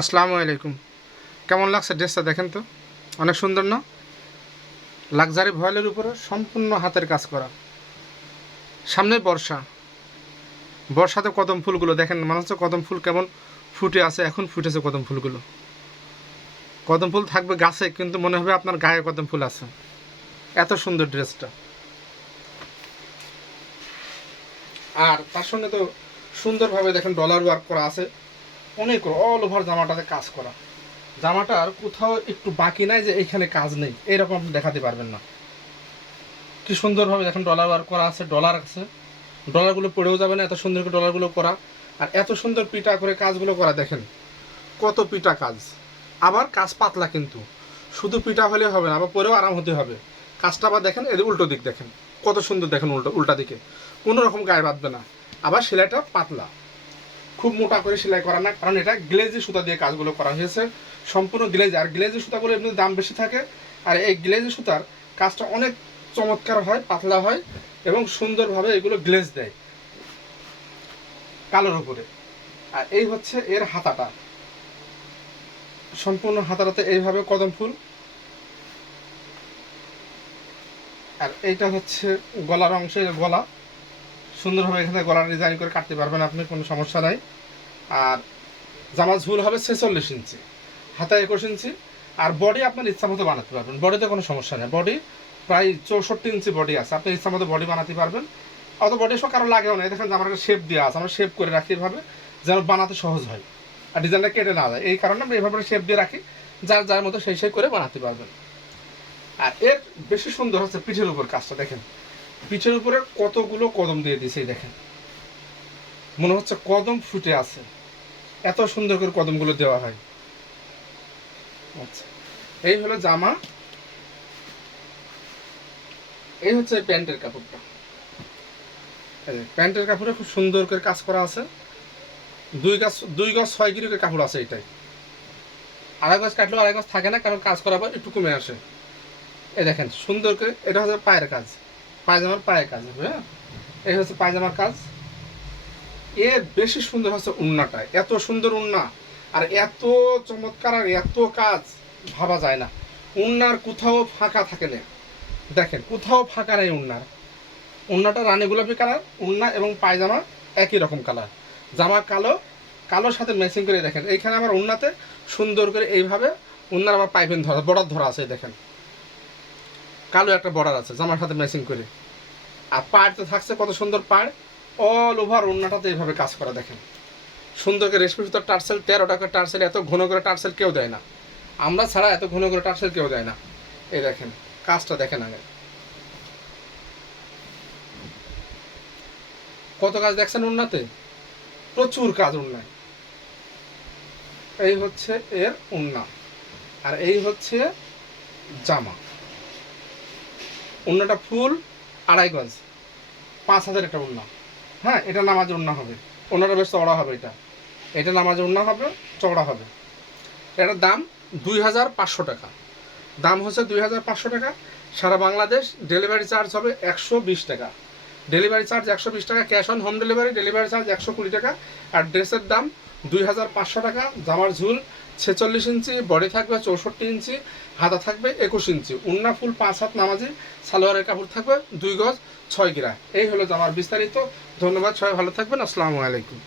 আসসালামু আলাইকুম। কেমন লাগছে ড্রেসটা দেখেন তো, অনেক সুন্দর না? লাক্সারি ভয়েলের উপরে সম্পূর্ণ হাতের কাজ করা। সামনে বর্ষা, বর্ষাতে কদম ফুলগুলো দেখেন, মনে হচ্ছে কদম ফুল কেমন ফুটে আছে, এখন ফুটেছে কদম ফুলগুলো। কদম ফুল থাকবে গাছে, কিন্তু মনে হবে আপনার গায়ে কদম ফুল আছে। এত সুন্দর ড্রেসটা। আর তার সঙ্গে তো সুন্দরভাবে দেখেন ডলার ওয়ার্ক করা আছে, অনেক অল ওভার জামাটাতে কাজ করা। জামাটার কোথাও একটু বাকি নাই যে এখানে কাজ নেই, এরকম আপনি দেখাতে পারবেন না। কি সুন্দরভাবে দেখেন ডলার ওয়ার্ক করা আছে, ডলার আছে, ডলারগুলো পড়েও যাবে না, এত সুন্দর করে ডলারগুলো করা। আর এত সুন্দর পিটা করে কাজগুলো করা, দেখেন কত পিটা কাজ। আবার কাজ পাতলা, কিন্তু শুধু পিটা হলে হবে না, আবার পরেও আরাম হতে হবে। কাজটা আবার দেখেন, এদের উল্টো দিক দেখেন কত সুন্দর, দেখেন উল্টা দিকে কোনো রকম গায়ে বাঁধবে না। আবার সেলাইটা পাতলা, খুব মোটা করে সেলাই করা না, কারণ এটা গ্লেজি সুতা দিয়ে কাজগুলো করা হয়েছে, সম্পূর্ণ গ্লেজি। আর গ্লেজি সুতাগুলো এমনি দাম বেশি থাকে, আর এই গ্লেজি সুতার কাজটা অনেক চমৎকার হয়, পাতলা হয় এবং সুন্দরভাবে এগুলো গ্লেজ দেয় কালোর উপরে। আর এই হচ্ছে এর হাতাটা, সম্পূর্ণ হাতাটাতে এইভাবে কদম ফুল। আর এইটা হচ্ছে গলার অংশে, গলা সুন্দরভাবে এখানে গলার ডিজাইন করে কাটতে পারবেন আপনি, কোনো সমস্যা নাই। আর জামার ঝুল হবে 46 ইঞ্চি, হাতা 21 ইঞ্চি। আর বডি আপনার ইচ্ছা মতো বানাতে পারবেন, বডিতে কোনো সমস্যা নেই। বডি প্রায় 64 ইঞ্চি বডি আছে, আপনি ইচ্ছা মতো বডি বানাতে পারবেন। অত বডি সব কারো লাগেও না, দেখেন আমার একটা শেপ দেওয়া আছে, আমরা শেপ করে রাখি এভাবে যেন বানাতে সহজ হয় আর ডিজাইনটা কেটে না যায়। এই কারণে আমরা এভাবে শেপ দিয়ে রাখি, যার যার মতো সেই করে বানাতে পারবেন। আর এর বেশি সুন্দর হচ্ছে পিঠের উপর কাজটা, দেখেন পিঠের উপরে কতগুলো কদম দিয়ে দিয়েছে, দেখেন মনে হচ্ছে কদম ফুটে আছে, এত সুন্দর করে কদমগুলো দেওয়া হয়। আচ্ছা, এই হলো জামা। এই হচ্ছে প্যান্টের কাপড়টা, প্যান্টের কাপড়ে খুব সুন্দর করে কাজ করা আছে। 2 গজ 6 গিরি করে কাপড় আছে এটাই। 2.5 গজ কাটলেও 2.5 গজ থাকে না, কারণ কাজ করার পর একটু কমে আসে। এই দেখেন সুন্দর করে, এটা হচ্ছে পায়ের কাজ, পায়জামার পায়ের কাজ হবে। হ্যাঁ, এই হচ্ছে পায়জামার কাজ। এর বেশি সুন্দর হচ্ছে উন্নাটা, এত সুন্দর উন্না আর এত চমৎকার আর এত কাজ ভাবা যায় না। উন্নার কোথাও ফাঁকা থাকে না, দেখেন কোথাও ফাঁকা নেই উন্নার। উন্নাটা রানী গোলাপি কালার উন্না, এবং পায়জামা একই রকম কালার। জামা কালো, কালোর সাথে ম্যাচিং করে দেখেন এইখানে আমার উন্নাতে সুন্দর করে এইভাবে উন্নার আমার পাইপিং ধরা, বর্ডার ধরা আছে, দেখেন কালো একটা বর্ডার আছে জামার সাথে ম্যাচিং করে। আর পাড়তে থাকছে কত সুন্দর পাড়, অল ওভার উন্নাটাতে এইভাবে কাজ করা, দেখেন সুন্দর করে রেশমি সুতার টার্সেল, 13 টাকার টার্সেল। এত ঘন করে টার্সেল কেউ দেয় না, আমরা ছাড়া এত ঘন করে টার্সেল কেউ দেয় না। এই দেখেন কাজটা দেখেন আগে, কত কাজ দেখছেন উন্নাতে, প্রচুর কাজ উন্নায়। এই হচ্ছে এর উন্না, আর এই হচ্ছে জামা। উন্নাটা ফুল 2.5 গজ, 5,000 একটা উন্না। হ্যাঁ, এটা নামাজের উন্না হবে, ওনাটা বেশ চওড়া হবে, এটা নামাজের উন্না হবে, চওড়া হবে। এটার দাম 2,500 টাকা, দাম হচ্ছে 2,500 টাকা। সারা বাংলাদেশ ডেলিভারি চার্জ হবে 120 টাকা, ডেলিভারি চার্জ 120 টাকা, cash on home delivery, delivery charge 120 টাকা। আর ড্রেসের দাম 2,500 টাকা। জামার ঝুল 46 ইঞ্চি, বডি থাকবে 64 ইঞ্চি, হাতা থাকবে 21 ইঞ্চি, উন্না ফুল 5 হাত নামাজি, সালোয়ারের কাপড় থাকবে 2 গজ 6 গিরা। এই হলো জামার বিস্তারিত। ধন্যবাদ, সবাই ভালো থাকবেন। আসসালামু আলাইকুম।